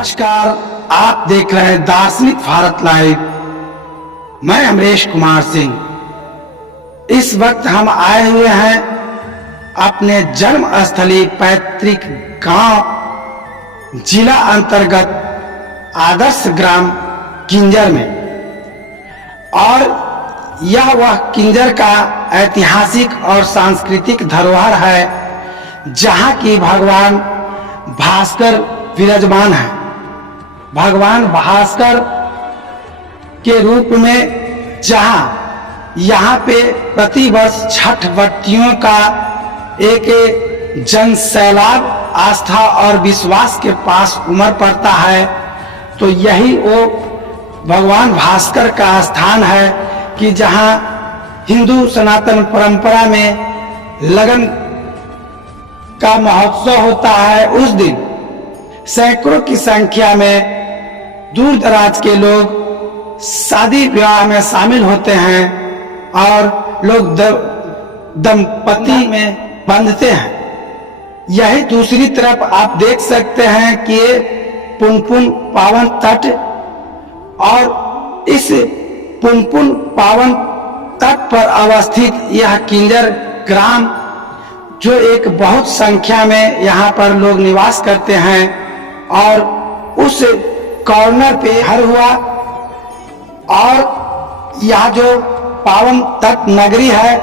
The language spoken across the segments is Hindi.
नमस्कार, आप देख रहे हैं दार्शनिक भारत लाइव। मैं अमरेश कुमार सिंह। इस वक्त हम आए हुए हैं अपने जन्म स्थली पैतृक गांव जिला अंतर्गत आदर्श ग्राम किंजर में, और यह वह किंजर का ऐतिहासिक और सांस्कृतिक धरोहर है जहां की भगवान भास्कर विराजमान है। भगवान भास्कर के रूप में जहां यहाँ पे प्रतिवर्ष छठ व्रतियों का एक जन सैलाब आस्था और विश्वास के पास उमड़ पड़ता है, तो यही वो भगवान भास्कर का स्थान है कि जहां हिंदू सनातन परंपरा में लगन का महोत्सव होता है। उस दिन सैकड़ों की संख्या में दूर दराज के लोग शादी विवाह में शामिल होते हैं और लोग दंपति में बंधते हैं। यही दूसरी तरफ आप देख सकते हैं कि पुनपुन पावन तट, और इस पुनपुन पावन तट पर अवस्थित यह किंजर ग्राम, जो एक बहुत संख्या में यहाँ पर लोग निवास करते हैं, और उस कॉर्नर पे घर हुआ। और यह जो पावन तट नगरी है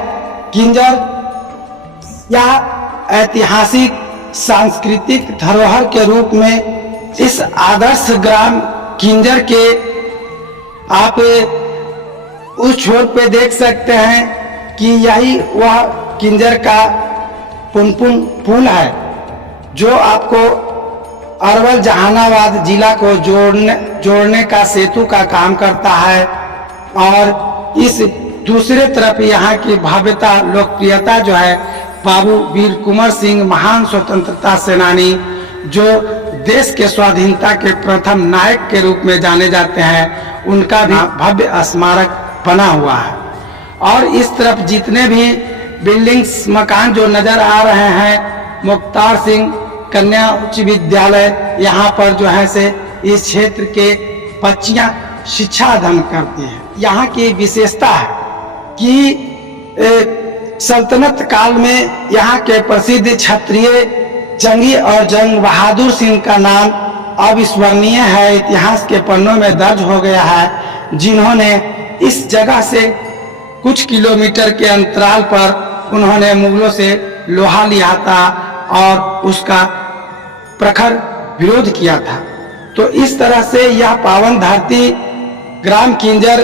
किंजर, यह ऐतिहासिक सांस्कृतिक धरोहर के रूप में इस आदर्श ग्राम किंजर के आप उस छोर पे देख सकते हैं कि यही वह किंजर का पुनपुन पुल है जो आपको अरवल जहानाबाद जिला को जोड़ने का सेतु का काम करता है। और इस दूसरे तरफ यहाँ की भव्यता लोकप्रियता जो है, बाबू वीर कुंवर सिंह महान स्वतंत्रता सेनानी जो देश के स्वाधीनता के प्रथम नायक के रूप में जाने जाते हैं, उनका भी भव्य स्मारक बना हुआ है। और इस तरफ जितने भी बिल्डिंग्स मकान जो नजर आ रहे हैं, मुख्तार सिंह कन्या उच्च विद्यालय, यहाँ पर जो है से इस क्षेत्र के बच्चियां शिक्षा अध्ययन करती हैं। यहाँ की विशेषता है कि सल्तनत काल में यहाँ के प्रसिद्ध क्षत्रिय जंगी और जंग बहादुर सिंह का नाम अविस्मरणीय है, इतिहास के पन्नों में दर्ज हो गया है, जिन्होंने इस जगह से कुछ किलोमीटर के अंतराल पर उन्होंने मुगलों से लोहा लिया था और उसका प्रखर विरोध किया था। तो इस तरह से यह पावन धरती ग्राम किंजर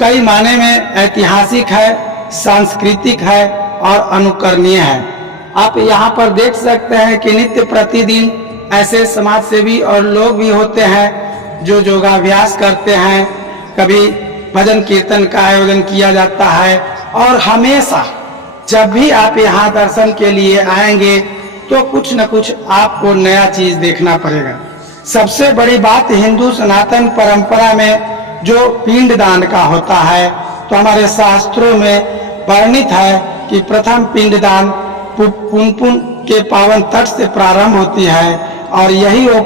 कई माने में ऐतिहासिक है, सांस्कृतिक है और अनुकरणीय है। आप यहाँ पर देख सकते हैं कि नित्य प्रतिदिन ऐसे समाज सेवी और लोग भी होते हैं जो योगाभ्यास करते हैं। कभी भजन कीर्तन का आयोजन किया जाता है, और हमेशा जब भी आप यहाँ दर्शन के लिए आएंगे तो कुछ न कुछ आपको नया चीज देखना पड़ेगा। सबसे बड़ी बात हिंदू सनातन परंपरा में जो पिंड दान का होता है, तो हमारे शास्त्रों में वर्णित है कि प्रथम पिंड दान पुनपुन के पावन तट से प्रारंभ होती है, और यही वो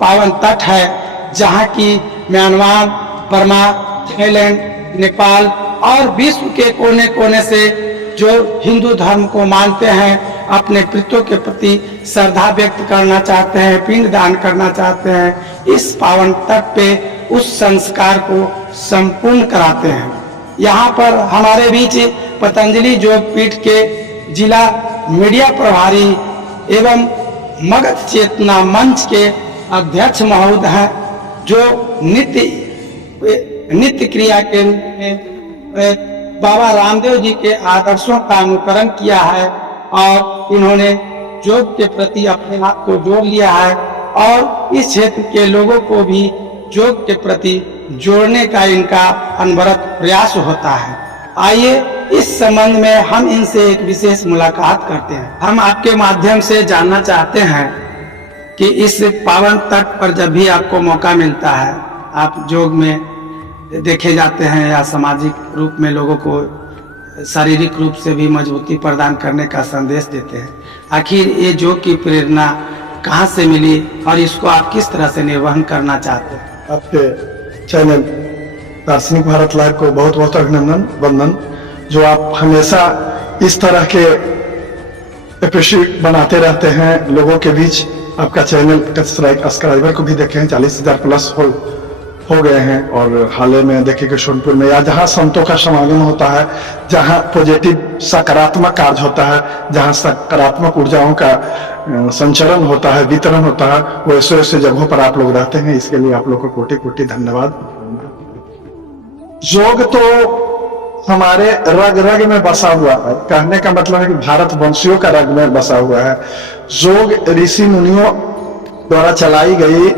पावन तट है जहाँ की म्यांमार, बर्मा, थाईलैंड, नेपाल और विश्व के कोने कोने से जो हिंदू धर्म को मानते हैं, अपने पितरों के प्रति श्रद्धा व्यक्त करना चाहते हैं, पिंड दान करना चाहते हैं, इस पावन तट पे उस संस्कार को संपूर्ण कराते हैं। यहाँ पर हमारे बीच पतंजलि योग पीठ के जिला मीडिया प्रभारी एवं मगध चेतना मंच के अध्यक्ष महोदय हैं, जो नित्य क्रिया के रूप में बाबा रामदेव जी के आदर्शों का अनुकरण किया है, और इन्होंने योग के प्रति अपने आप को जोड़ लिया है, और इस क्षेत्र के लोगों को भी योग के प्रति जोड़ने का इनका अनवरत प्रयास होता है। आइए इस संबंध में हम इनसे एक विशेष मुलाकात करते हैं। हम आपके माध्यम से जानना चाहते हैं कि इस पावन तट पर जब भी आपको मौका मिलता है, आप योग में देखे जाते हैं या सामाजिक रूप में लोगों को शारीरिक रूप से भी मजबूती प्रदान करने का संदेश देते हैं। आखिर ये योग की प्रेरणा कहाँ से मिली और इसको आप किस तरह से निर्वहन करना चाहते हैं? आपके चैनल दार्शनिक भारत लाइव को बहुत बहुत अभिनंदन वंदन, जो आप हमेशा इस तरह के एपिसोड बनाते रहते हैं लोगों के बीच। आपका चैनल का सब्सक्राइबर को भी देखे हैं 40,000 प्लस हो गए हैं। और हाल में देखे कि सोनपुर में या जहाँ संतों का समागम होता है, जहाँ पॉजिटिव सकारात्मक कार्य होता है, जहाँ सकारात्मक ऊर्जाओं का संचरण होता है, वितरण होता है, वैसे वैसे जगहों पर आप लोग रहते हैं। इसके लिए आप लोग को कोटि कोटि धन्यवाद। योग तो हमारे रग रग में बसा हुआ है, कहने का मतलब है कि भारत वंशियों का रग में बसा हुआ है। योग ऋषि मुनियों द्वारा चलाई गई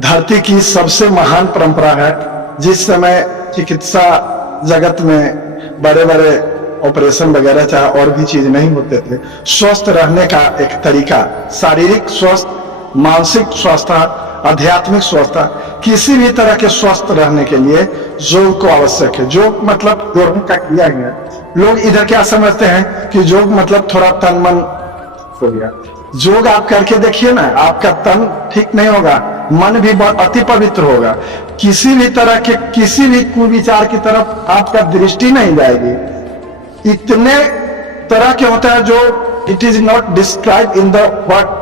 धरती की सबसे महान परंपरा है। जिस समय चिकित्सा जगत में बड़े बड़े ऑपरेशन वगैरह चाहे और भी चीज नहीं होते थे, स्वस्थ रहने का एक तरीका, शारीरिक स्वस्थ, मानसिक स्वस्थ, आध्यात्मिक स्वस्थ, किसी भी तरह के स्वस्थ रहने के लिए योग को आवश्यक है। योग मतलब दोनों का किया गया। लोग इधर क्या समझते हैं कि योग मतलब थोड़ा तन मन हो गया। योग आप करके देखिए ना, आपका तन ठीक नहीं होगा, मन भी अति पवित्र होगा। किसी भी तरह के किसी भी कुविचार की तरफ आपका दृष्टि नहीं जाएगी। इतने तरह के होता है जो it is not describe in the word,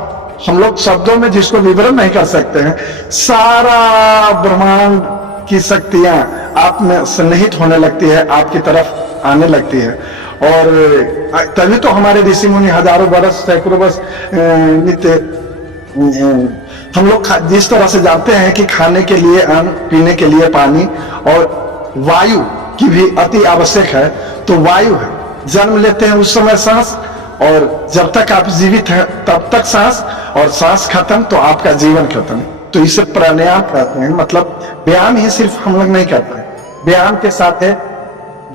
हम लोग शब्दों में जिसको विवरण नहीं कर सकते हैं। सारा ब्रह्मांड की शक्तियां आप में सन्निहित होने लगती है, आपकी तरफ आने लगती है। और तभी तो हमारे ऋषि मुनि हजारों वर्ष सैकड़ों वर्ष नित्य हम लोग जिस तरह से जानते हैं कि खाने के लिए अन्न, पीने के लिए पानी और वायु की भी अति आवश्यक है, तो वायु है। जन्म लेते हैं उस समय सांस, और जब तक आप जीवित हैं तब तक सांस, और सांस खत्म तो आपका जीवन खत्म। तो इसे प्राणायाम कहते हैं। मतलब व्यायाम ही सिर्फ हम लोग नहीं करते हैं, व्यायाम के साथ है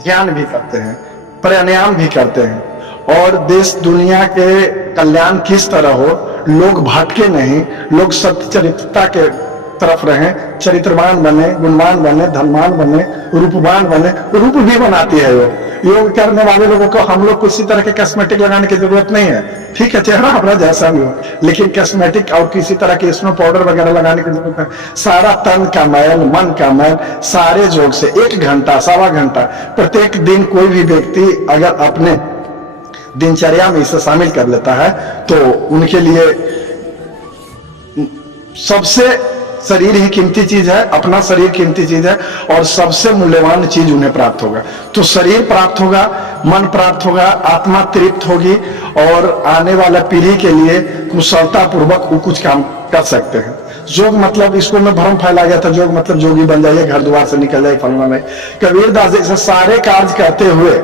ध्यान भी करते हैं, प्राणायाम भी करते हैं। और देश दुनिया के कल्याण किस तरह हो, लोग भटके नहीं, लोग सत्य चरित्रता के तरफ रहें, चरित्रवान बने, गुणवान बने, धनवान बने, रूपवान बने। रूप भी बनाती है योग करने वाले लोगों को। हम लोग किसी तरह के कॉस्मेटिक लगाने की जरूरत नहीं है, ठीक है, चेहरा अपना जैसा भी हो, लेकिन कॉस्मेटिक और किसी तरह के स्नो पाउडर वगैरह लगाने की जरूरत है। सारा तन का मैल, मन का मैल, सारे योग से 1 घंटा, सवा घंटा प्रत्येक दिन कोई भी व्यक्ति अगर अपने दिनचर्या में इसे शामिल कर लेता है तो उनके लिए सबसे शरीर ही कीमती चीज है, अपना शरीर कीमती चीज है, और सबसे मूल्यवान चीज उन्हें प्राप्त होगा। तो शरीर प्राप्त होगा, मन प्राप्त होगा, आत्मा तृप्त होगी, और आने वाला पीढ़ी के लिए कुशलता पूर्वक वो कुछ काम कर सकते हैं। योग मतलब, इसको में भ्रम फैला गया था, योग मतलब जोगी बन जाइए, घर द्वार से निकल जाए, फलना नहीं। कबीर दास जैसे सारे कार्य करते हुए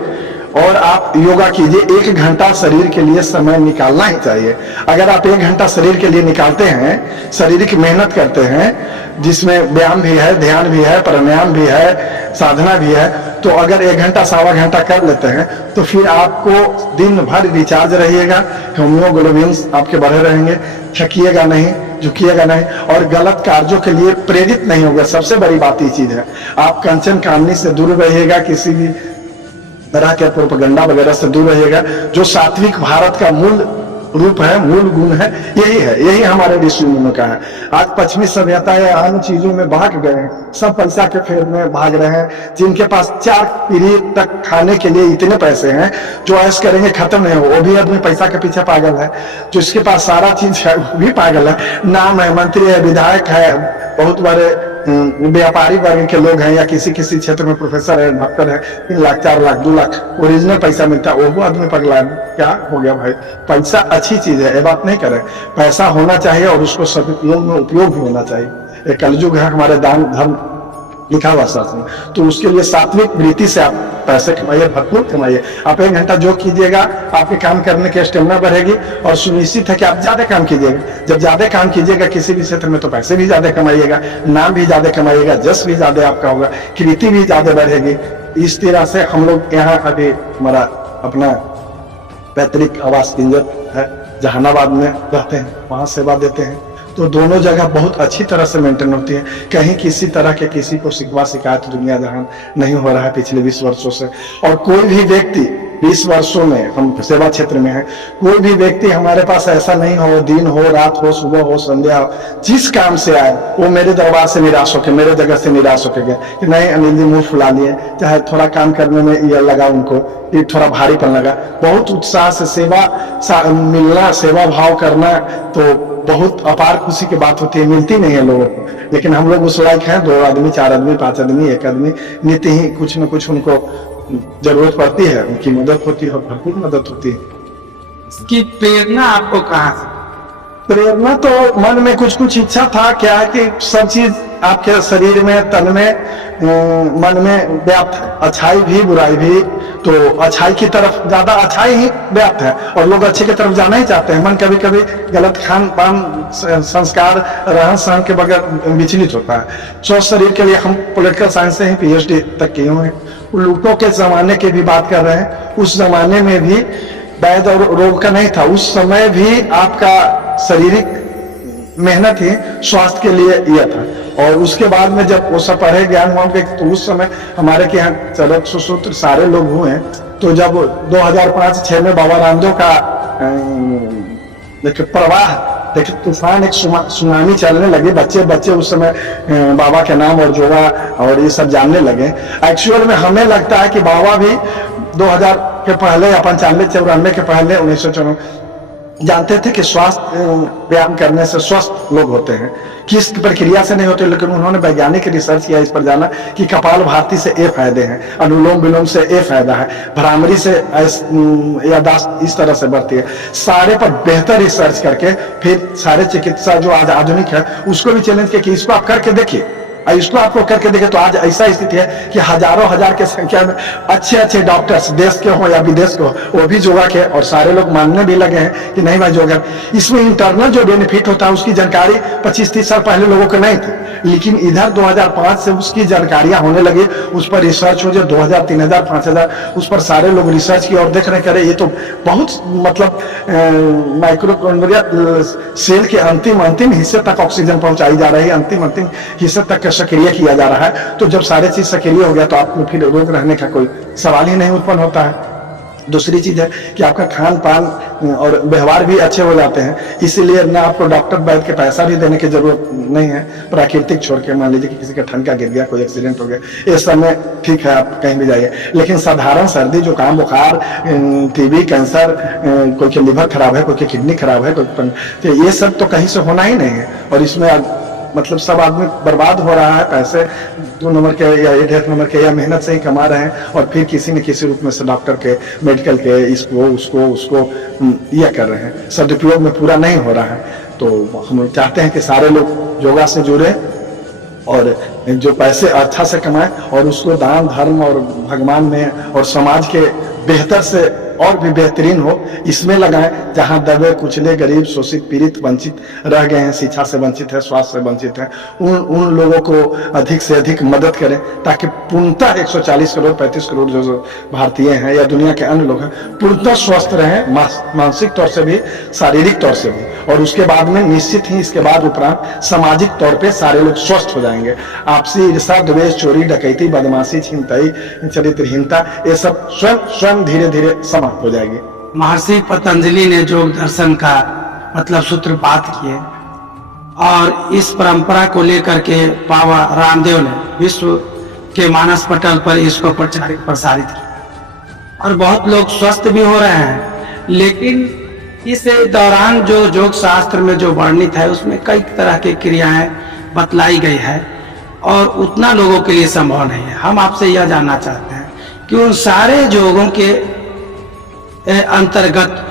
और आप योगा कीजिए, 1 घंटा शरीर के लिए समय निकालना ही चाहिए। अगर आप 1 घंटा शरीर के लिए निकालते हैं, शारीरिक मेहनत करते हैं, जिसमें व्यायाम भी है, ध्यान भी है, प्राणायाम भी है, साधना भी है, तो अगर 1 घंटा, सवा घंटा कर लेते हैं तो फिर आपको दिन भर रिचार्ज रहिएगा, हीमोग्लोबिन आपके बढ़े रहेंगे, थकिएगा नहीं, झुकिएगा नहीं, और गलत कार्यों के लिए प्रेरित नहीं होगा। सबसे बड़ी बात ये चीज है, आप कंचन कामनी से दूर रहिएगा, किसी भी तरह के प्रोपेगेंडा वगैरह से दूर रहिएगा। जो सात्विक भारत का मूल रूप है, मूल गुण है, यही है, यही हमारे ऋषि मुनियों का है। आज पश्चिमी सभ्यता या अन्य चीजों में भाग गए हैं, सब पैसा के फेर में भाग रहे हैं। जिनके पास 4 पीढ़ी तक खाने के लिए इतने पैसे हैं, जो ऐश करेंगे खत्म नहीं हो, वो भी आदमी पैसा के पीछे पागल है। जो इसके पास सारा चीज है वो भी पागल है, नाम है, मंत्री है, विधायक है, बहुत बड़े व्यापारी वर्ग के लोग हैं, या किसी किसी क्षेत्र में प्रोफेसर है, डॉक्टर है, 3 लाख, 4 लाख, 2 लाख ओरिजिनल पैसा मिलता है, वो आदमी पगला है। क्या हो गया भाई? पैसा अच्छी चीज है, ये बात नहीं करें, पैसा होना चाहिए और उसको सदुपयोग में उपयोग भी होना चाहिए। एक कलयुग है, हमारे दान धर्म लिखा हुआ शास्त्र में, तो उसके लिए सात्विक वृत्ति से आप पैसे कमाइए, भरपूर कमाइए। आप 1 घंटा जो कीजिएगा, आपके काम करने की स्टेमिना बढ़ेगी, और सुनिश्चित है कि आप ज्यादा काम कीजिएगा। जब ज्यादा काम कीजिएगा किसी भी क्षेत्र में, तो पैसे भी ज्यादा कमाइएगा, नाम भी ज्यादा कमाइएगा, जस भी ज्यादा आपका होगा, कीर्ति भी ज्यादा बढ़ेगी। इस तरह से हम लोग यहाँ अभी हमारा अपना पैतृक आवास पिंजर है, जहानाबाद में रहते हैं, वहां सेवा देते हैं। तो दोनों जगह बहुत अच्छी तरह से मेंटेन होती है, कहीं किसी तरह के किसी को शिकवा शिकायत दुनिया जहां नहीं हो रहा है पिछले 20 वर्षों से। और कोई भी व्यक्ति 20 वर्षों में हम सेवा क्षेत्र में हैं, कोई भी व्यक्ति हमारे पास ऐसा नहीं हो, दिन हो, रात हो, सुबह हो, संध्या हो, जिस काम से आए वो मेरे दरबार से निराश होके, मेरे जगह से निराश होके गए कि नहीं अनिल जी मुंह फुला लिए, चाहे थोड़ा काम करने में ये लगा उनको, ये थोड़ा भारीपन लगा। बहुत उत्साह से सेवा मिलना, सेवा भाव करना तो बहुत अपार खुशी की बात होती है, मिलती नहीं है लोगों को। लेकिन हम लोग उस लायक हैं, 2 आदमी, 4 आदमी, 5 आदमी, 1 आदमी, नित्य ही कुछ न कुछ उनको जरूरत पड़ती है, उनकी मदद होती है और भरपूर मदद होती है। इसकी प्रेरणा आपको कहाँ से? प्रेरणा तो मन में कुछ कुछ इच्छा था, क्या है कि सब चीज आपके शरीर में, तन में, मन में व्याप्त है, अच्छाई भी बुराई भी। तो अच्छाई की तरफ ज्यादा अच्छाई ही व्याप्त है और लोग अच्छे की तरफ जाना ही चाहते हैं। मन कभी कभी गलत खान पान, संस्कार, रहन सहन के बगैर विचलित होता है। स्वस्थ शरीर के लिए हम पॉलिटिकल साइंस से ही PhD तक किए हुए हैं। लूटों के जमाने की भी बात कर रहे हैं, उस जमाने में भी वैध और रोग का नहीं था, उस समय भी आपका शारीरिक मेहनत ही स्वास्थ्य के लिए यह था। और उसके बाद में जब वो सब पढ़े, ज्ञान हुआ, तो उस समय हमारे के यहाँ चरक सुसूत्र सारे लोग हुए हैं। तो जब 2005-06 में बाबा रामदेव का देखिए प्रवाह, देखिए तूफान, एक सुनामी चलने लगे, बच्चे उस समय बाबा के नाम और योगा और ये सब जानने लगे। एक्चुअल में हमें लगता है कि बाबा भी 2000 के पहले या 95-94 के पहले 1994 जानते थे कि स्वास्थ्य व्यायाम करने से स्वस्थ लोग होते हैं, किस प्रक्रिया से नहीं होते। लेकिन उन्होंने वैज्ञानिक रिसर्च किया, इस पर जाना कि कपाल भाती से ये फायदे हैं, अनुलोम विलोम से ये फायदा है, भ्रामरी से यादाश्त इस तरह से बढ़ती है। सारे पर बेहतर रिसर्च करके फिर सारे चिकित्सा जो आज आधुनिक है उसको भी चैलेंज किया कि इसको आप करके देखिए, इसको आपको करके देखे। तो आज ऐसा स्थिति है कि हजारों हजार के संख्या में अच्छे डॉक्टर्स देश के हो या विदेश के हो, वो भी योगा के, और सारे लोग मानने भी लगे हैं कि नहीं भाई योगा, इसमें इंटरनल जो बेनिफिट होता है उसकी जानकारी 25-30 साल पहले लोगों को नहीं थी। लेकिन इधर 2005 से उसकी जानकारियां होने लगी, उस पर रिसर्च हो, जो 2000, 3000, 5000 उस पर सारे लोग रिसर्च की और देख रहे करे ये तो बहुत मतलब माइक्रोकॉन्ड्रिया सेल के अंतिम हिस्से तक ऑक्सीजन पहुंचाई जा रही है, अंतिम हिस्से तक सक्रिय किया जा रहा है। तो जब सारे चीज सक्रिय हो गया तो आप में फिर रोग रहने का कोई सवाल ही नहीं उत्पन्न होता है। दूसरी चीज है कि आपका खान पान और व्यवहार भी अच्छे हो जाते हैं, इसीलिए ना आपको डॉक्टर वैद्य के पैसा भी देने की जरूरत नहीं है। प्राकृतिक छोड़ के, मान लीजिए कि किसी का ठनका गिर गया, कोई एक्सीडेंट हो गया, इस समय ठीक है आप कहीं भी जाइए। लेकिन साधारण सर्दी जुकाम बुखार, टीबी, कैंसर, कोई के लिवर खराब है, कोई की किडनी खराब है, तो ये सब तो कहीं से होना ही नहीं है। और इसमें मतलब सब आदमी बर्बाद हो रहा है, पैसे 2 नंबर के या 1 नंबर के या मेहनत से ही कमा रहे हैं, और फिर किसी न किसी रूप में से डॉक्टर के, मेडिकल के, इसको उसको यह कर रहे हैं, सदुपयोग में पूरा नहीं हो रहा है। तो हम चाहते हैं कि सारे लोग योगा से जुड़े और जो पैसे अच्छा से कमाएं और उसको दान धर्म और भगवान में और समाज के बेहतर से और भी बेहतरीन हो इसमें लगाएं। जहां दबे कुचले, गरीब, शोषित, पीड़ित, वंचित रह गए हैं, शिक्षा से वंचित है, स्वास्थ्य से वंचित है, उन लोगों को अधिक से अधिक मदद करें, ताकि पूर्णतः 140 करोड़ 35 करोड़ जो भारतीय हैं या दुनिया के अन्य लोग हैं पूर्णतः स्वस्थ रहें, मानसिक तौर से भी, शारीरिक तौर से भी। और उसके बाद में निश्चित ही इसके बाद उपरांत सामाजिक तौर पे सारे लोग स्वस्थ हो जाएंगे। आपसी ईर्षा, द्वेष, चोरी, डकैती, बदमाशी, छिनताई, चरित्रहीनता, ये सब स्वयं धीरे धीरे समाप्त हो जाएगी। महर्षि पतंजलि ने योग दर्शन का मतलब सूत्रपात किए और इस परंपरा को लेकर के बाबा रामदेव ने विश्व के मानस पटल पर इसको प्रसारित किया और बहुत लोग स्वस्थ भी हो रहे हैं। लेकिन इस दौरान जो योग शास्त्र में जो वर्णित है उसमें कई तरह की क्रियाएं बतलाई गई है और उतना लोगों के लिए संभव नहीं है। हम आपसे यह जानना चाहते हैं कि उन सारे योगों के अंतर्गत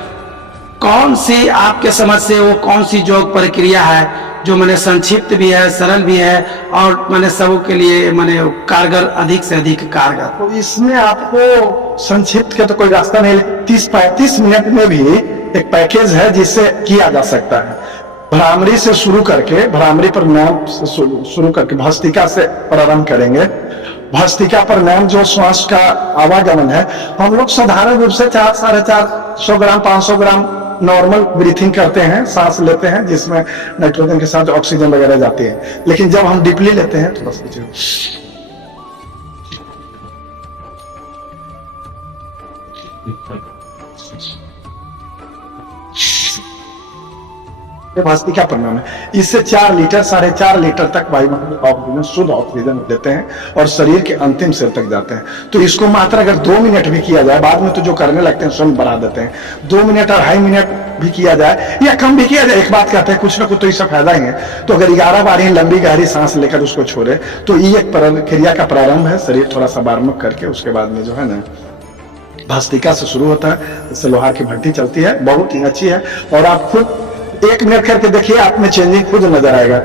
कौन सी आपके समझ से वो कौन सी योग प्रक्रिया है जो मैंने संक्षिप्त भी है, सरल भी है और मैंने सबों के लिए मैंने कारगर, अधिक से अधिक कारगर। तो इसमें आपको संक्षिप्त का तो कोई रास्ता नहीं, 30-35 मिनट में भी एक पैकेज है जिससे किया जा सकता है। भ्रामरी से शुरू करके, भ्रामरी प्राणायाम से शुरू करके भस्त्रिका से प्रारंभ करेंगे। भस्त्रिका प्राणायाम जो श्वास का आवागमन है, हम लोग साधारण रूप से 400-450 ग्राम 500 ग्राम नॉर्मल ब्रीथिंग करते हैं, सांस लेते हैं जिसमें नाइट्रोजन के साथ ऑक्सीजन वगैरह जाती है। लेकिन जब हम डीपली लेते हैं, थोड़ा सा ये भस्त्रिका प्रणाम है। इससे 4 लीटर 4.5 लीटर तक वायुमंडल ऑक्सीजन, शुद्ध ऑक्सीजन देते हैं और शरीर के अंतिम सेल तक जाते हैं। तो इसको मात्र अगर 2 मिनट भी किया जाए, बाद में तो जो करने लगते हैं स्वयं बढ़ा देते हैं, 2 मिनट और 2.5 मिनट भी किया जाए या कम भी किया जाए, एक बात कहते हैं कुछ ना कुछ तो इससे फायदा ही है। तो अगर 11 बार ही लंबी गहरी सांस लेकर उसको छोड़े तो ये एक क्रिया का प्रारंभ है। शरीर थोड़ा सा वार्म करके उसके बाद में जो है ना भस्त्रिका से शुरू होता है। इससे लोहा की भट्टी चलती है, बहुत ही अच्छी है। और आप खुद 1 मिनट करके देखिए, आप में चेंजिंग खुद नजर आएगा।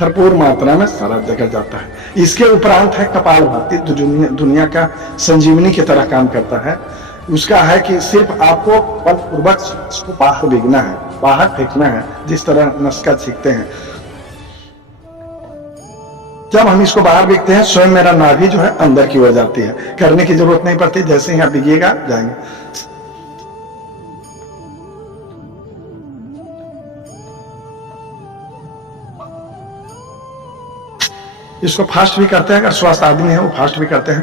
भरपूर मात्रा में सारा जगह जाता है। इसके उपरांत है कपालभाति, जो दुनिया का संजीवनी की तरह काम करता है। उसका है कि सिर्फ आपको बलपूर्वक इसको बाहर भीगना है, बाहर फेंकना है, जिस तरह नस्का सीखते हैं। जब हम इसको बाहर भीगते हैं, स्वयं मेरा नाभि जो है अंदर की ओर जाती है, करने की जरूरत नहीं पड़ती। जैसे ही आप भीगिएगा जाएंगे। इसको फास्ट भी करते हैं, अगर स्वस्थ आदमी है वो फास्ट भी करते हैं।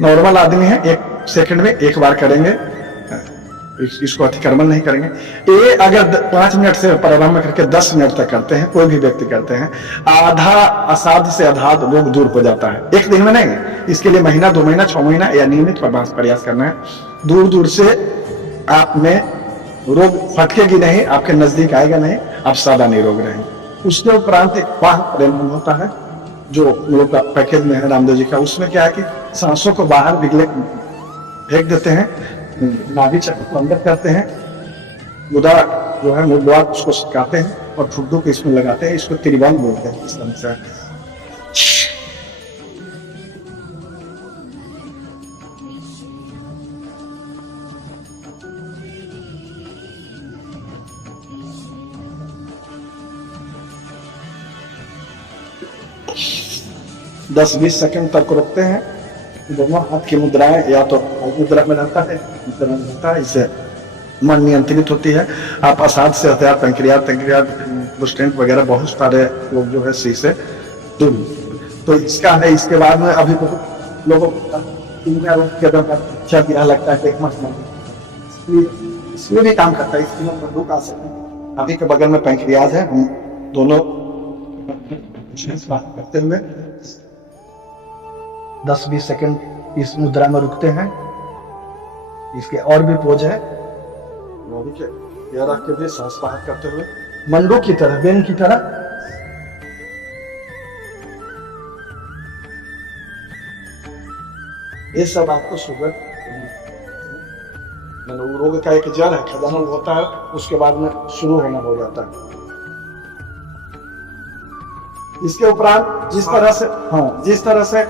नॉर्मल आदमी है 1 सेकंड में 1 बार करेंगे, इसको अतिक्रमण नहीं करेंगे। ये अगर 5 मिनट से प्रारंभ करके 10 मिनट तक करते हैं, कोई भी व्यक्ति करते हैं, आधा असाध्य से असाध्य रोग दूर हो जाता है। 1 दिन में नहीं, इसके लिए महीना, 2 महीना, 6 महीना या नियमित प्रयास करना है। दूर दूर से आप में रोग फटकेगी नहीं, आपके नजदीक आएगा नहीं, आप सादा निरोग रहेंगे। उसके उपरांत एक बाह्य प्राणायाम होता है जो लोग का पैकेज में है रामदेव जी का। उसमें क्या है कि सांसों को बाहर फेंक देते हैं, नाभि चक्र को अंदर करते हैं, मुदा जो है मुद्रा उसको सिखाते हैं और ठुड्डू को इसमें लगाते हैं। इसको त्रिबंध बोलते हैं। इस तरह से 10-20 सेकंड तक रोकते हैं। दोनों हाथ की मुद्राएं या तो मुद्रा में रहता है, मुद्रा में रहता है, इससे मन नियंत्रित होती है। आप असाध्य से हथियार, पैंक्रियाज स्टेंट वगैरह बहुत सारे लोग जो है सी से दूर। तो इसका है। इसके बाद में अभी बहुत लोगों को अच्छा दिया लगता है, इसमें भी काम करता है। इसमें बंदूक आ सकते, अभी के बगल में पैंक्रियाज है। हम दोनों बात करते हुए 10-20 सेकंड इस मुद्रा में रुकते हैं। इसके और भी पोज है, वो भी रख के भी सांस बाहर करते हुए मंडू की तरह, बेन की तरह। ये सब आपको शुगर रोग का एक जड़ है, खजाना होता है, उसके बाद में शुरू होना हो जाता है। इसके उपरांत जिस तरह से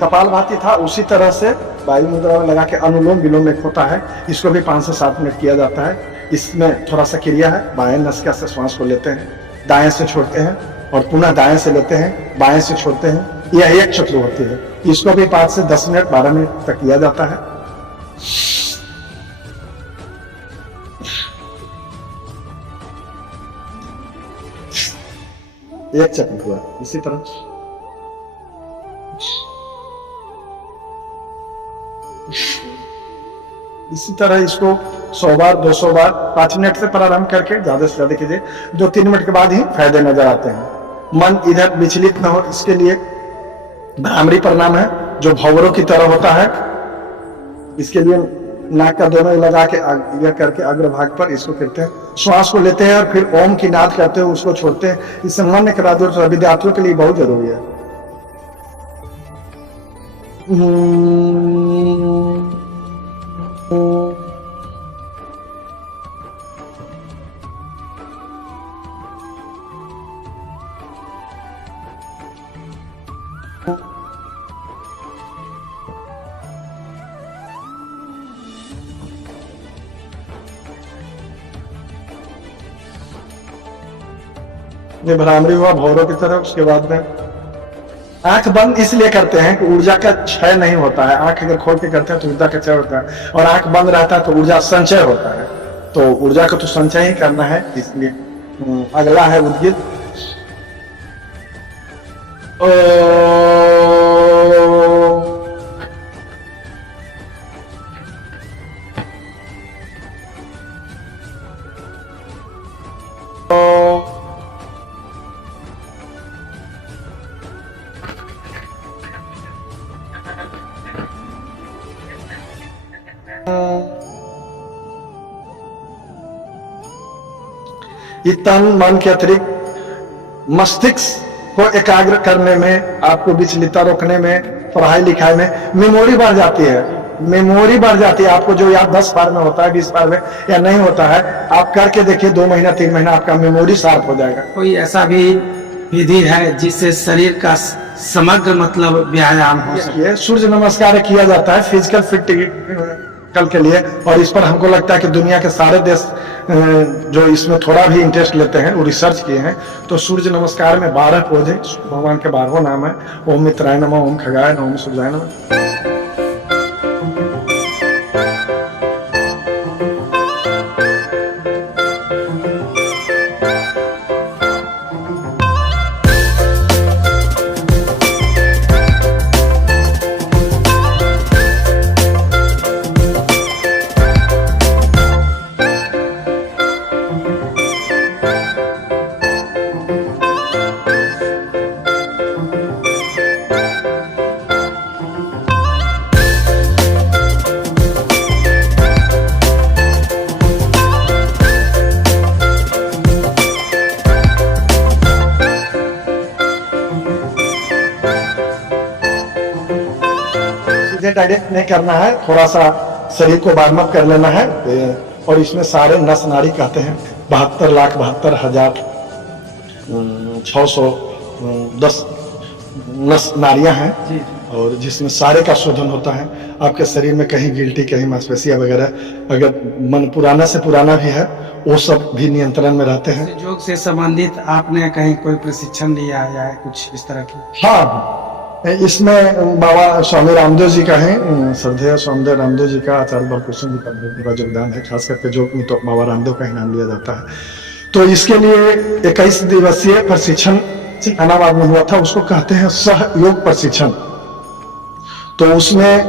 कपालभाति था, उसी तरह से वायु मुद्रा में लगा के अनुलोम विलोम एक होता है। इसको भी 5 से 7 मिनट किया जाता है। इसमें थोड़ा सा क्रिया है, बाएं नसिका से श्वास को लेते हैं, दाएं से छोड़ते हैं और पुनः दाएं से लेते हैं, बाएं से छोड़ते हैं। यह एक चक्र होती है। इसको भी 5 से 10 मिनट 12 मिनट तक किया जाता है। एक चक्र हुआ। इसी तरह इसको 100 बार 200 बार 5 मिनट से प्रारंभ करके ज्यादा से ज्यादा कीजिए। 2-3 मिनट के बाद ही फायदे नजर आते हैं। मन इधर विचलित न हो, इसके लिए भ्रामरी प्रणाम है, जो भंवरों की तरह होता है। इसके लिए नाक का दोनों लगा के यह करके अग्रभाग पर इसको करते हैं, श्वास को लेते हैं और फिर ओम की नाद करते हुए उसको छोड़ते हैं। इससे मन एकाग्र विद्यार्थियों के लिए बहुत जरूरी है। ये भ्रामरी हुआ भौरों की तरफ। उसके बाद में आंख बंद इसलिए करते हैं कि ऊर्जा का क्षय नहीं होता है। आंख अगर खोल के करते हैं तो ऊर्जा का क्षय होता है, और आंख बंद रहता है तो ऊर्जा संचय होता है। तो ऊर्जा को तो संचय ही करना है, इसलिए अगला है उद्गित। ओ ये तन मन के अतिरिक्त मस्तिष्क को एकाग्र करने में, आपको विचलितता रोकने में, पढ़ाई लिखाई में मेमोरी बढ़ जाती है। मेमोरी बढ़ जाती है। आपको जो याद 10 बार में होता है, 20 बार में या नहीं होता है, आप करके देखिए 2 महीना 3 महीना आपका मेमोरी शार्प हो जाएगा। कोई ऐसा भी विधि है जिससे शरीर का समग्र मतलब व्यायाम हो सके? ये सूर्य नमस्कार किया जाता है फिजिकल फिट के लिए, और इस पर हमको लगता है कि दुनिया के सारे देश जो इसमें थोड़ा भी इंटरेस्ट लेते हैं वो रिसर्च किए हैं। तो सूर्य नमस्कार में 12 पोज है, भगवान के 12 नाम है। ओम मित्राय नमः, ओम खगाय नमः, ओम सूर्याय नमः। डायरेक्ट नहीं करना है, थोड़ा सा शरीर को वार्म अप कर लेना है। और इसमें सारे नस नाड़ी कहते हैं 72,72,610 नस नाड़ियां हैं, और जिसमें सारे का शोधन होता है। आपके शरीर में कहीं गिल्टी, कहीं मांसपेशियां वगैरह, अगर मन पुराना से पुराना भी है, वो सब भी नियंत्रण में रहते हैं। योग से संबंधित आपने कहीं कोई प्रशिक्षण लिया या कुछ इस तरह की? हाँ, इसमें बाबा स्वामी रामदेव जी का है, श्रद्धेय स्वामी रामदेव जी का, आचार्य बालकृष्ण जी का योगदान है। खास करके जो तो बाबा रामदेव का ही नाम लिया जाता है। तो इसके लिए 21 दिवसीय प्रशिक्षण सिकंदराबाद में हुआ था, उसको कहते हैं सहयोग प्रशिक्षण। तो उसमें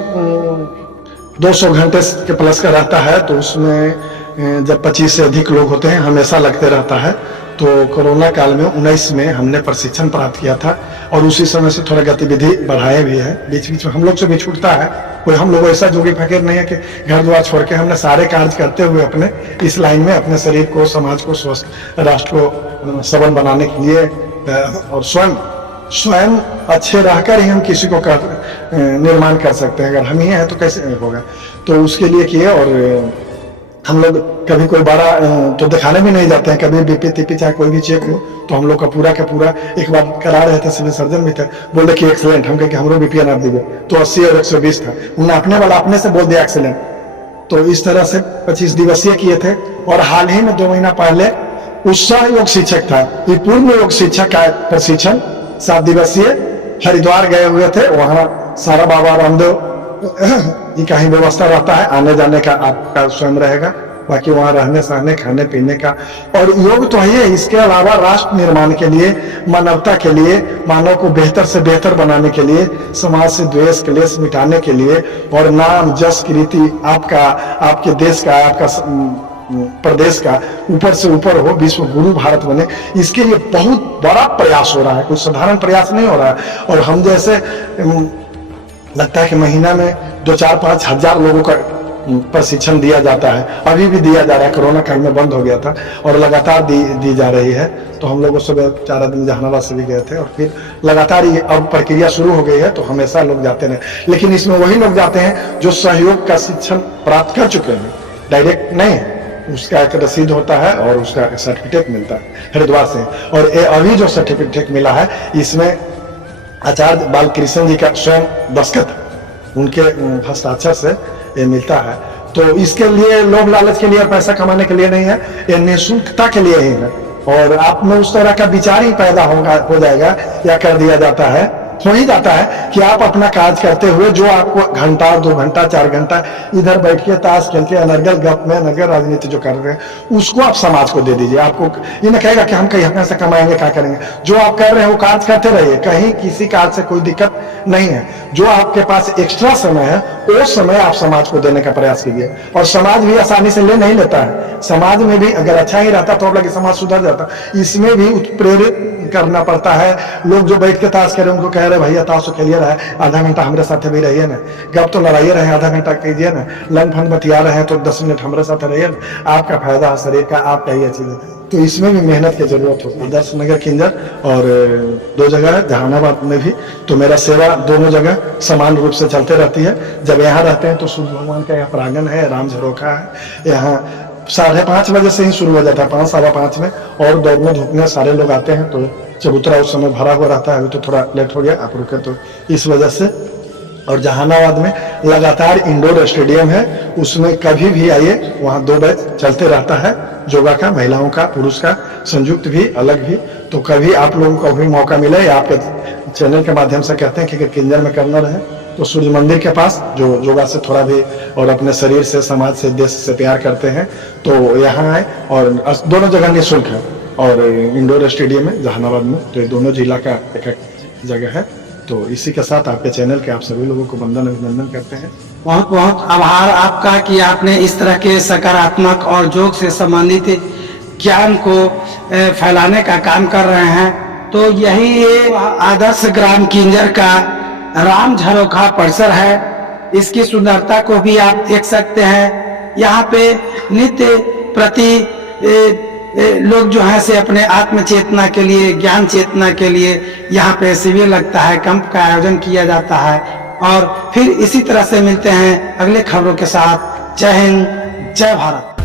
200 घंटे के प्लस का रहता है। तो उसमें जब 25 से अधिक लोग होते हैं, हमेशा लगते रहता है। तो कोरोना काल में 19 में हमने प्रशिक्षण प्राप्त किया था, और उसी समय से थोड़ा गतिविधि बढ़ाए भी है। बीच बीच में हम लोग से भी छूटता है, कोई हम लोग ऐसा जोगी फकीर नहीं है कि घर द्वार छोड़ के हमने सारे कार्य करते हुए अपने इस लाइन में अपने शरीर को, समाज को स्वस्थ, राष्ट्र को सबल बनाने के लिए, और स्वयं अच्छे रहकर ही हम किसी को निर्माण कर सकते हैं। अगर हम ही हैं तो कैसे होगा? तो उसके लिए किए। और हम लोग कभी कोई बड़ा तो दिखाने भी नहीं जाते हैं। कभी बीपी तीपी चाहे कोई भी चेक हो तो हम लोग का पूरा एक बार करा रहे थे, सिविल सर्जन भी थे, बोले कि एक्सीलेंट। हम कहे कि हमरो बीपी नाप दीजिए, तो 80 और 120 था। नापने वाला अपने से बोल दिया एक्सीलेंट। तो इस तरह से 25 दिवसीय किए थे। और हाल ही में 2 महीना पहले उत्साह योग शिक्षक था, ये पूर्ण योग शिक्षक का प्रशिक्षण 7 दिवसीय हरिद्वार गए हुए थे। वहां सारा बाबा रामदेव ये कहीं व्यवस्था रहता है, आने जाने का आपका स्वयं रहेगा, बाकी वहां रहने सहने खाने पीने का। और योग तो है, इसके अलावा राष्ट्र निर्माण के लिए, मानवता के लिए, मानव को बेहतर से बेहतर बनाने के लिए, समाज से द्वेष क्लेश मिटाने के लिए, और नाम जस कीर्ति आपका, आपके देश का, आपका प्रदेश का ऊपर से ऊपर हो, विश्व गुरु भारत बने, इसके लिए बहुत बड़ा प्रयास हो रहा है। कुछ साधारण प्रयास नहीं हो रहा है। और हम जैसे लगता है कि महीना में 2-4-5 हजार लोगों का प्रशिक्षण दिया जाता है, अभी भी दिया जा रहा है। कोरोना काल में बंद हो गया था और लगातार दी जा रही है। तो हम लोग सुबह 4 आदमी जहानाबाद से भी गए थे, और फिर लगातार ये अब प्रक्रिया शुरू हो गई है। तो हमेशा लोग जाते रहे, लेकिन इसमें वही लोग जाते हैं जो सहयोग का शिक्षण प्राप्त कर चुके हैं, डायरेक्ट नहीं। उसका एक रसीद होता है और उसका सर्टिफिकेट मिलता है हरिद्वार से। और अभी जो सर्टिफिकेट मिला है, इसमें आचार्य बालकृष्ण जी का स्वयं दस्तखत, उनके हस्ताक्षर से ये मिलता है। तो इसके लिए लोभ लालच के लिए और पैसा कमाने के लिए नहीं है, ये निःशुल्कता के लिए ही है। और आप में उस तरह का विचार ही पैदा हो जाएगा, या कर दिया जाता है हो ही जाता है कि आप अपना कार्य करते हुए जो आपको घंटा 2 घंटा 4 घंटा इधर बैठ के ताश खेल के अनर्गल गप में नगर राजनीति जो कर रहे हैं उसको आप समाज को दे दीजिए। आपको ये ना कहेगा कि हम कहीं पैसा कमाएंगे क्या करेंगे, जो आप कर रहे हैं वो कार्य करते रहिए, कहीं किसी कार्य से कोई दिक्कत नहीं है। जो आपके पास एक्स्ट्रा समय है वो समय आप समाज को देने का प्रयास कीजिए, और समाज भी आसानी से ले नहीं लेता है। समाज में भी अगर अच्छा ही रहता तो आप लगे समाज सुधर जाता, इसमें भी उत्प्रेरित करना पड़ता है। लोग जो बैठ के ताश करे उनको कह रहे भैया ताश तो खेलिए रहा है, आधा घंटा हमारे साथ भी रहिए ना, गप तो लड़ाइए रहे आधा घंटा कीजिए ना, लन फन बतिया रहे हैं तो 10 मिनट हमारे साथ रहिए ना, आपका फायदा है शरीर का, आपका ही चीज है। तो इसमें भी मेहनत की जरूरत होती है। दर्शन नगर किंजर और 2 जगह है जहानाबाद में भी, तो मेरा सेवा दोनों जगह समान रूप से चलते रहती है। जब यहाँ रहते हैं तो सूर्य भगवान का यहाँ प्रांगण है, राम झरोखा है, यहाँ 5:30 बजे से ही शुरू हो जाता है, 5 सवा 5 में, और दौड़ने धूपने सारे लोग आते हैं। तो चबूतरा उस समय भरा हुआ रहता है, अभी तो थोड़ा लेट हो गया आप रुके तो इस वजह से। और जहानाबाद में लगातार इंडोर स्टेडियम है, उसमें कभी भी आइए, वहाँ 2 बैच चलते रहता है योगा का, महिलाओं का, पुरुष का, संयुक्त भी अलग भी। तो कभी आप लोगों को भी मौका मिले, या आपके चैनल के माध्यम से कहते हैं कि अगर किंजर में करना रहे तो सूर्य मंदिर के पास जो योगा से थोड़ा भी और अपने शरीर से, समाज से, देश से प्यार करते हैं तो यहाँ आए। और दोनों जगह निःशुल्क है, और इंडोर स्टेडियम है जहानाबाद में, तो ये दोनों जिला का एक जगह है। तो इसी के साथ आपके चैनल के आप सभी लोगों को वंदन अभिनंदन करते हैं। बहुत बहुत आभार आपका कि आपने इस तरह के सकारात्मक और योग से संबंधित ज्ञान को फैलाने का काम कर रहे हैं। तो यही ये आदर्श ग्राम किंजर का राम झरोखा परिसर है। इसकी सुंदरता को भी आप देख सकते हैं। यहाँ पे नित्य प्रति लोग जो है से अपने आत्म चेतना के लिए, ज्ञान चेतना के लिए यहाँ पे शिविर लगता है, कैंप का आयोजन किया जाता है। और फिर इसी तरह से मिलते हैं अगले खबरों के साथ। जय हिंद, जय भारत।